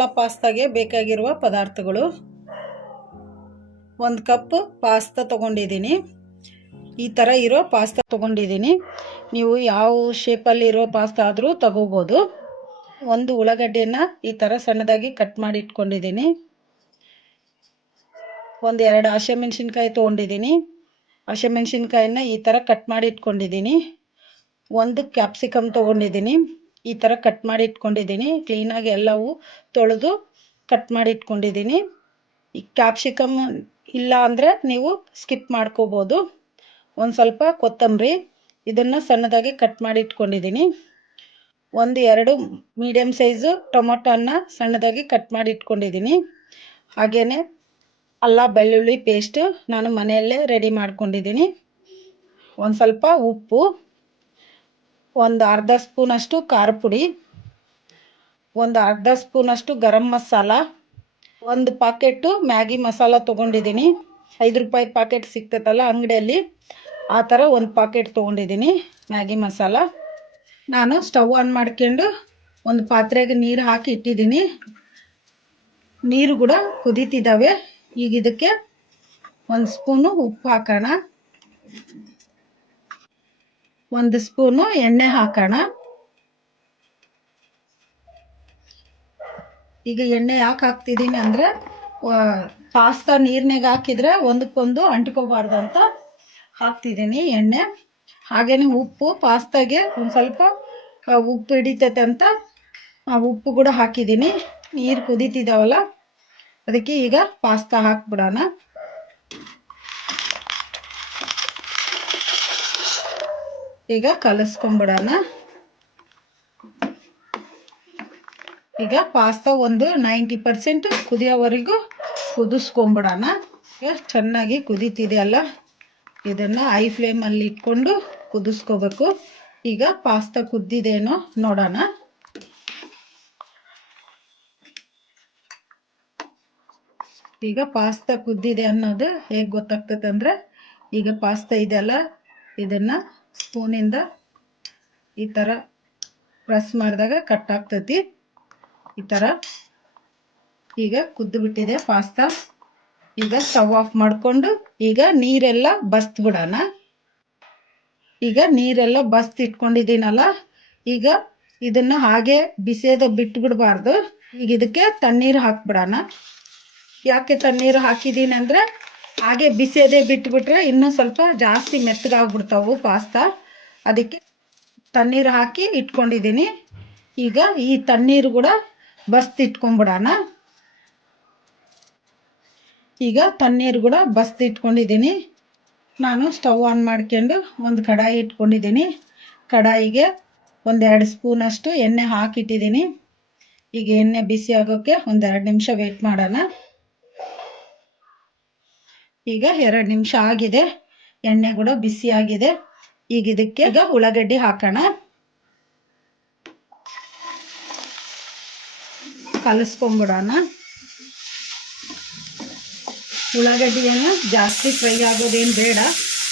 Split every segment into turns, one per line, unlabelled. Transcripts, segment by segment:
ಮಸಾಲ ಪಾಸ್ತಾಗೆ ಬೇಕಾಗಿರುವ ಪದಾರ್ಥಗಳು. ಒಂದು ಕಪ್ ಪಾಸ್ತಾ ತೊಗೊಂಡಿದ್ದೀನಿ. ಈ ಥರ ಇರೋ ಪಾಸ್ತಾ ತೊಗೊಂಡಿದ್ದೀನಿ. ನೀವು ಯಾವ ಶೇಪಲ್ಲಿರೋ ಪಾಸ್ತಾ ಆದರೂ ತಗೋಬೋದು. ಒಂದು ಉಳ್ಳಾಗಡ್ಡೆಯನ್ನು ಈ ಥರ ಸಣ್ಣದಾಗಿ ಕಟ್ ಮಾಡಿ ಇಟ್ಕೊಂಡಿದ್ದೀನಿ. ಒಂದು ಎರಡು ಹಸಿಮೆಣ್ಸಿನ್ಕಾಯಿ ತೊಗೊಂಡಿದ್ದೀನಿ. ಹಸಿಮೆಣ್ಸಿನ್ಕಾಯಿನ ಈ ಥರ ಕಟ್ ಮಾಡಿ ಇಟ್ಕೊಂಡಿದ್ದೀನಿ. ಒಂದು ಕ್ಯಾಪ್ಸಿಕಮ್ ತೊಗೊಂಡಿದ್ದೀನಿ. ಈ ಥರ ಕಟ್ ಮಾಡಿ ಇಟ್ಕೊಂಡಿದ್ದೀನಿ. ಕ್ಲೀನಾಗಿ ಎಲ್ಲವೂ ತೊಳೆದು ಕಟ್ ಮಾಡಿ ಇಟ್ಕೊಂಡಿದ್ದೀನಿ. ಈ ಕ್ಯಾಪ್ಸಿಕಮ್ ಇಲ್ಲ ಅಂದರೆ ನೀವು ಸ್ಕಿಪ್ ಮಾಡ್ಕೋಬೋದು. ಒಂದು ಸ್ವಲ್ಪ ಕೊತ್ತಂಬರಿ, ಇದನ್ನು ಸಣ್ಣದಾಗಿ ಕಟ್ ಮಾಡಿ ಇಟ್ಕೊಂಡಿದ್ದೀನಿ. ಒಂದು ಎರಡು ಮೀಡಿಯಮ್ ಸೈಜು ಟೊಮೊಟೊನ ಸಣ್ಣದಾಗಿ ಕಟ್ ಮಾಡಿ ಇಟ್ಕೊಂಡಿದ್ದೀನಿ. ಹಾಗೆಯೇ ಅಲ್ಲ, ಬೆಳ್ಳುಳ್ಳಿ ಪೇಸ್ಟು ನಾನು ಮನೆಯಲ್ಲೇ ರೆಡಿ ಮಾಡ್ಕೊಂಡಿದ್ದೀನಿ. ಒಂದು ಸ್ವಲ್ಪ ಉಪ್ಪು ಒಂದು ಅರ್ಧ ಸ್ಪೂನಷ್ಟು ಖಾರ ಪುಡಿ, ಒಂದು ಅರ್ಧ ಸ್ಪೂನಷ್ಟು ಗರಂ ಮಸಾಲ, ಒಂದು ಪಾಕೆಟು ಮ್ಯಾಗಿ ಮಸಾಲ ತೊಗೊಂಡಿದ್ದೀನಿ. ಐದು ರೂಪಾಯಿ ಪಾಕೆಟ್ ಸಿಗ್ತೈತಲ್ಲ ಅಂಗಡಿಯಲ್ಲಿ, ಆ ಥರ ಒಂದು ಪಾಕೆಟ್ ತೊಗೊಂಡಿದ್ದೀನಿ ಮ್ಯಾಗಿ ಮಸಾಲ. ನಾನು ಸ್ಟವ್ ಆನ್ ಮಾಡ್ಕೊಂಡು ಒಂದು ಪಾತ್ರೆಗೆ ನೀರು ಹಾಕಿ ಇಟ್ಟಿದ್ದೀನಿ. ನೀರು ಕೂಡ ಕುದೀತಿದ್ದಾವೆ. ಈಗ ಇದಕ್ಕೆ ಒಂದು ಸ್ಪೂನು ಉಪ್ಪು ಹಾಕೋಣ. ಒಂದು ಸ್ಪೂನು ಎಣ್ಣೆ ಹಾಕೋಣ. ಈಗ ಎಣ್ಣೆ ಯಾಕೆ ಹಾಕ್ತಿದ್ದೀನಿ ಅಂದರೆ ಪಾಸ್ತಾ ನೀರ್ನಾಗ ಹಾಕಿದರೆ ಒಂದಕ್ಕೊಂದು ಅಂಟ್ಕೋಬಾರ್ದು ಅಂತ ಹಾಕ್ತಿದ್ದೀನಿ ಎಣ್ಣೆ. ಹಾಗೇನೆ ಉಪ್ಪು, ಪಾಸ್ತಾಗೆ ಒಂದು ಸ್ವಲ್ಪ ಉಪ್ಪು ಹಿಡಿತೈತೆ ಅಂತ ಉಪ್ಪು ಕೂಡ ಹಾಕಿದ್ದೀನಿ. ನೀರು ಕುದೀತಿದ್ದಾವಲ್ಲ ಅದಕ್ಕೆ ಈಗ ಪಾಸ್ತಾ ಹಾಕ್ಬಿಡೋಣ. ಈಗ ಕಲಸ್ಕೊಂಬಿಡೋಣ. ಈಗ ಪಾಸ್ತಾ ಒಂದು ನೈಂಟಿ ಪರ್ಸೆಂಟ್ ಕುದಿಯೋವರೆಗೂ ಕುದಿಸ್ಕೊಂಬಿಡೋಣ. ಈಗ ಚೆನ್ನಾಗಿ ಕುದೀತಿದೆಯಲ್ಲ ಇದನ್ನು ಐ ಫ್ಲೇಮಲ್ಲಿ ಇಟ್ಕೊಂಡು ಕುದಿಸ್ಕೋಬೇಕು. ಈಗ ಪಾಸ್ತಾ ಕುದ್ದಿದೇನೋ ನೋಡೋಣ. ಈಗ ಪಾಸ್ತಾ ಕುದ್ದಿದೆ ಅನ್ನೋದು ಹೇಗೆ ಗೊತ್ತಾಗ್ತದೆ ಅಂದರೆ, ಈಗ ಪಾಸ್ತಾ ಇದೆಯಲ್ಲ ಇದನ್ನು ಸ್ಪೂನಿಂದ ಈ ಥರ ಪ್ರೆಸ್ ಮಾಡಿದಾಗ ಕಟ್ ಆಗ್ತೈತಿ. ಈ ಥರ ಈಗ ಕುದ್ದು ಬಿಟ್ಟಿದೆ ಪಾಸ್ತಾ ಈಗ ಸ್ಟವ್ ಆಫ್ ಮಾಡಿಕೊಂಡು ಈಗ ನೀರೆಲ್ಲ ಬಸ್ತ್ ಬಿಡೋಣ. ಈಗ ನೀರೆಲ್ಲ ಬಸ್ತ್ ಇಟ್ಕೊಂಡಿದ್ದೀನಲ್ಲ, ಈಗ ಇದನ್ನು ಹಾಗೆ ಬಿಸಿಯೋದು ಬಿಟ್ಟು ಬಿಡಬಾರ್ದು. ಈಗ ಇದಕ್ಕೆ ತಣ್ಣೀರು ಹಾಕ್ಬಿಡೋಣ. ಯಾಕೆ ತಣ್ಣೀರು ಹಾಕಿದ್ದೀನಿ ಅಂದರೆ ಹಾಗೆ ಬಿಸಿಯದೇ ಬಿಟ್ಬಿಟ್ರೆ ಇನ್ನೂ ಸ್ವಲ್ಪ ಜಾಸ್ತಿ ಮೆತ್ತಗಾಗ್ಬಿಡ್ತಾವು ಪಾಸ್ತಾ. ಅದಕ್ಕೆ ತಣ್ಣೀರು ಹಾಕಿ ಇಟ್ಕೊಂಡಿದ್ದೀನಿ. ಈಗ ಈ ತಣ್ಣೀರು ಕೂಡ ಬಸ್ತ್ ಇಟ್ಕೊಂಬಿಡೋಣ. ಈಗ ತಣ್ಣೀರು ಕೂಡ ಬಸ್ತಿಟ್ಕೊಂಡಿದ್ದೀನಿ ನಾನು ಸ್ಟವ್ ಆನ್ ಮಾಡ್ಕೊಂಡು ಒಂದು ಕಡಾಯಿ ಇಟ್ಕೊಂಡಿದ್ದೀನಿ. ಕಡಾಯಿಗೆ ಒಂದೆರಡು ಸ್ಪೂನಷ್ಟು ಎಣ್ಣೆ ಹಾಕಿಟ್ಟಿದ್ದೀನಿ. ಈಗ ಎಣ್ಣೆ ಬಿಸಿ ಆಗೋಕ್ಕೆ ಒಂದೆರಡು ನಿಮಿಷ ವೆಯ್ಟ್ ಮಾಡೋಣ. ಈಗ ಎರಡು ನಿಮಿಷ ಆಗಿದೆ. ಎಣ್ಣೆ ಕೂಡ ಬಿಸಿ ಆಗಿದೆ. ಈಗ ಇದಕ್ಕೆ ಈಗ ಉಳ್ಳಾಗಡ್ಡಿ ಹಾಕೋಣ. ಕಲಿಸ್ಕೊಂಬಿಡೋಣ. ಉಳ್ಳಾಗಡ್ಡಿಯನ್ನು ಜಾಸ್ತಿ ಫ್ರೈ ಆಗೋದೇನು ಬೇಡ.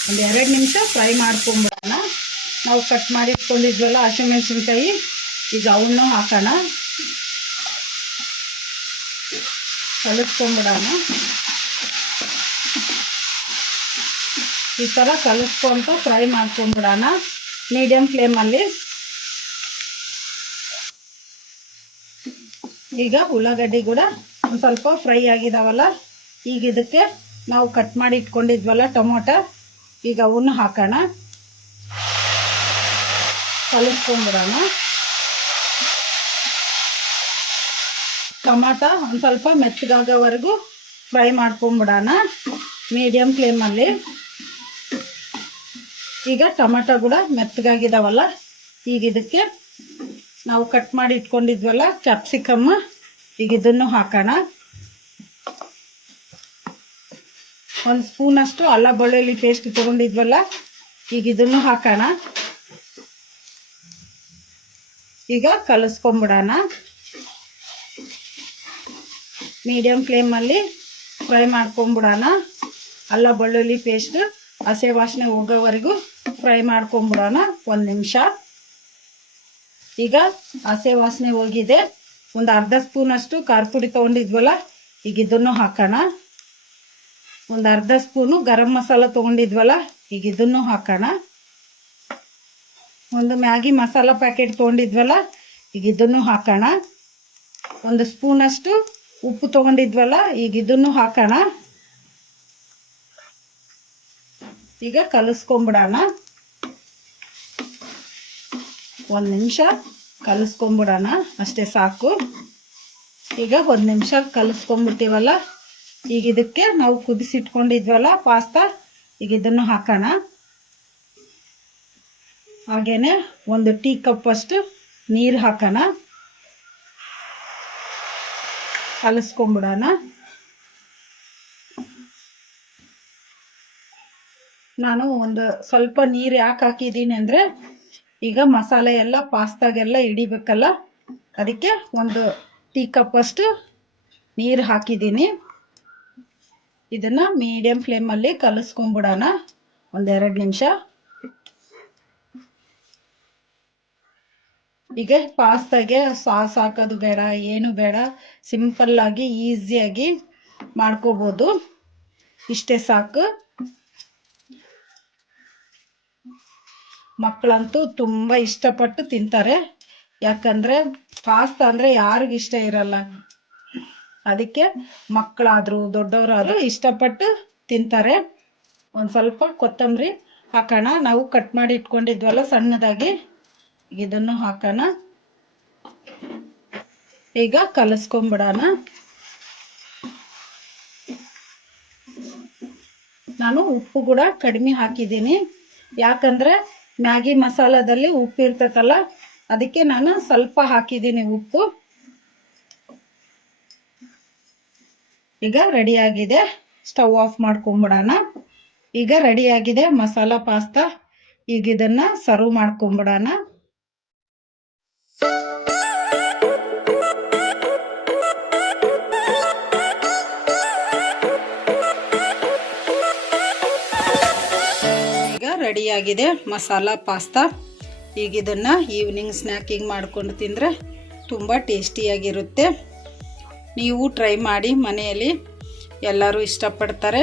ಒಂದು ಎರಡು ನಿಮಿಷ ಫ್ರೈ ಮಾಡ್ಕೊಂಬಿಡೋಣ. ನಾವು ಕಟ್ ಮಾಡಿ ಹಸಿಮೆಣಸಿನ್ಕಾಯಿ ಹಸಿಮೆಣ್ಸಿನ್ಕಾಯಿ, ಈಗ ಅವನ್ನೂ ಹಾಕೋಣ. ಕಲಿಸ್ಕೊಂಬಿಡೋಣ. ಈ ಥರ ಕಲಿಸ್ಕೊಂಡು ಫ್ರೈ ಮಾಡ್ಕೊಂಡ್ಬಿಡೋಣ ಮೀಡಿಯಮ್ ಫ್ಲೇಮಲ್ಲಿ ಈಗ ಉಳ್ಳಾಗಡ್ಡಿ ಕೂಡ ಒಂದು ಸ್ವಲ್ಪ ಫ್ರೈ ಆಗಿದಾವಲ್ಲ, ಈಗ ಇದಕ್ಕೆ ನಾವು ಕಟ್ ಮಾಡಿ ಇಟ್ಕೊಂಡಿದ್ವಲ್ಲ ಟೊಮೊಟೊ, ಈಗ ಅವನ್ನ ಹಾಕೋಣ. ಕಲಿಸ್ಕೊಂಬಿಡೋಣ ಟೊಮಾಟೊ ಒಂದು ಸ್ವಲ್ಪ ಮೆತ್ತಗಾಗೋವರೆಗೂ ಫ್ರೈ ಮಾಡ್ಕೊಂಬಿಡೋಣ ಮೀಡಿಯಮ್ ಫ್ಲೇಮಲ್ಲಿ ಈಗ ಟೊಮೆಟೊ ಕೂಡ ಮೆತ್ತಗಾಗಿದಾವಲ್ಲ ಈಗ ಇದಕ್ಕೆ ನಾವು ಕಟ್ ಮಾಡಿ ಇಟ್ಕೊಂಡಿದ್ವಲ್ಲ ಕ್ಯಾಪ್ಸಿಕಮ್ ಈಗ ಇದನ್ನು ಹಾಕೋಣ. ಒಂದು ಸ್ಪೂನಷ್ಟು ಅಲ್ಲ ಬೆಳ್ಳುಳ್ಳಿ ಪೇಸ್ಟ್ ತೊಗೊಂಡಿದ್ವಲ್ಲ, ಈಗ ಇದನ್ನು ಹಾಕೋಣ. ಈಗ ಕಲಿಸ್ಕೊಂಬಿಡೋಣ. ಮೀಡಿಯಮ್ ಫ್ಲೇಮಲ್ಲಿ ಫ್ರೈ ಮಾಡ್ಕೊಂಬಿಡೋಣ. ಅಲ್ಲ ಬೆಳ್ಳುಳ್ಳಿ ಪೇಸ್ಟ್ ಹಸೆ ವಾಸನೆ ಹೋಗೋವರೆಗೂ ಫ್ರೈ ಮಾಡ್ಕೊಂಬಿಡೋಣ ಒಂದು ನಿಮಿಷ. ಈಗ ಹಸೆ ವಾಸನೆ ಹೋಗಿದೆ. ಒಂದು ಅರ್ಧ ಸ್ಪೂನಷ್ಟು ಖಾರ ಪುಡಿ ತೊಗೊಂಡಿದ್ವಲ್ಲ, ಈಗ ಇದನ್ನು ಹಾಕೋಣ. ಒಂದು ಅರ್ಧ ಸ್ಪೂನು ಗರಂ ಮಸಾಲ ತೊಗೊಂಡಿದ್ವಲ್ಲ, ಈಗ ಇದನ್ನು ಹಾಕೋಣ. ಒಂದು ಮ್ಯಾಗಿ ಮಸಾಲ ಪ್ಯಾಕೆಟ್ ತೊಗೊಂಡಿದ್ವಲ್ಲ, ಈಗ ಇದನ್ನು ಹಾಕೋಣ. ಒಂದು ಸ್ಪೂನಷ್ಟು ಉಪ್ಪು ತೊಗೊಂಡಿದ್ವಲ್ಲ, ಈಗ ಇದನ್ನು ಹಾಕೋಣ. ಈಗ ಕಲಿಸ್ಕೊಂಬಿಡೋಣ. ಒಂದು ನಿಮಿಷ ಕಲಿಸ್ಕೊಂಬಿಡೋಣ. ಅಷ್ಟೇ ಸಾಕು. ಈಗ ಒಂದು ನಿಮಿಷ ಕಲಿಸ್ಕೊಂಬಿಟ್ಟಿವಲ್ಲ ಈಗ ಇದಕ್ಕೆ ನಾವು ಕುದಿಸಿಟ್ಕೊಂಡಿದ್ವಲ್ಲ ಪಾಸ್ತಾ, ಈಗ ಇದನ್ನು ಹಾಕೋಣ. ಹಾಗೇನೆ ಒಂದು ಟೀ ಕಪ್ ಅಷ್ಟು ನೀರು ಹಾಕೋಣ. ಕಲಿಸ್ಕೊಂಬಿಡೋಣ. ನಾನು ಒಂದು ಸ್ವಲ್ಪ ನೀರು ಯಾಕೆ ಹಾಕಿದ್ದೀನಿ ಅಂದರೆ ಈಗ ಮಸಾಲೆ ಎಲ್ಲ ಪಾಸ್ತಾಗೆಲ್ಲ ಹಿಡಿಬೇಕಲ್ಲ? ಅದಕ್ಕೆ ಒಂದು ಟೀ ಕಪ್ಪಷ್ಟು ನೀರು ಹಾಕಿದ್ದೀನಿ. ಇದನ್ನು ಮೀಡಿಯಮ್ ಫ್ಲೇಮಲ್ಲಿ ಕಲಿಸ್ಕೊಂಬಿಡೋಣ. ಒಂದೆರಡು ನಿಮಿಷ. ಈಗ ಪಾಸ್ತಾಗೆ ಸಾಸ್ ಹಾಕೋದು ಬೇಡ, ಏನು ಬೇಡ. ಸಿಂಪಲ್ಲಾಗಿ ಈಸಿಯಾಗಿ ಮಾಡ್ಕೋಬೋದು. ಇಷ್ಟೇ ಸಾಕು. ಮಕ್ಕಳಂತೂ ತುಂಬ ಇಷ್ಟಪಟ್ಟು ತಿಂತಾರೆ. ಯಾಕಂದರೆ ಪಾಸ್ತಾ ಅಂದರೆ ಯಾರಿಗಿಷ್ಟ ಇರಲ್ಲ. ಅದಕ್ಕೆ ಮಕ್ಕಳಾದರೂ, ದೊಡ್ಡವರಾದರೂ ಇಷ್ಟಪಟ್ಟು ತಿಂತಾರೆ. ಒಂದು ಸ್ವಲ್ಪ ಕೊತ್ತಂಬರಿ ಹಾಕೋಣ. ನಾವು ಕಟ್ ಮಾಡಿ ಇಟ್ಕೊಂಡಿದ್ವಲ್ಲ ಸಣ್ಣದಾಗಿ. ಇದನ್ನು ಹಾಕೋಣ. ಈಗ ಕಲಸ್ಕೊಂಬಿಡೋಣ. ನಾನು ಉಪ್ಪು ಕೂಡ ಕಡಿಮೆ ಹಾಕಿದ್ದೀನಿ. ಯಾಕಂದರೆ ಮ್ಯಾಗಿ ಮಸಾಲದಲ್ಲಿ ಉಪ್ಪು ಇರ್ತೈತಲ್ಲ, ಅದಕ್ಕೆ ನಾನು ಸ್ವಲ್ಪ ಹಾಕಿದ್ದೀನಿ ಉಪ್ಪು. ಈಗ ರೆಡಿಯಾಗಿದೆ ಸ್ಟವ್ ಆಫ್ ಮಾಡ್ಕೊಂಬಿಡೋಣ. ಈಗ ರೆಡಿಯಾಗಿದೆ ಮಸಾಲ ಪಾಸ್ತಾ. ಈಗ ಇದನ್ನು ಸರ್ವ್ ಮಾಡ್ಕೊಂಬಿಡೋಣ. ರೆಡಿಯಾಗಿದೆ ಮಸಾಲ, ಪಾಸ್ತಾ. ಈಗ ಇದನ್ನು ಈವ್ನಿಂಗ್ ಸ್ನ್ಯಾಕಿಂಗ್ ಮಾಡ್ಕೊಂಡು ತಿಂದರೆ ತುಂಬ ಟೇಸ್ಟಿಯಾಗಿರುತ್ತೆ. ನೀವು ಟ್ರೈ ಮಾಡಿ ಮನೆಯಲ್ಲಿ ಎಲ್ಲರೂ ಇಷ್ಟಪಡ್ತಾರೆ.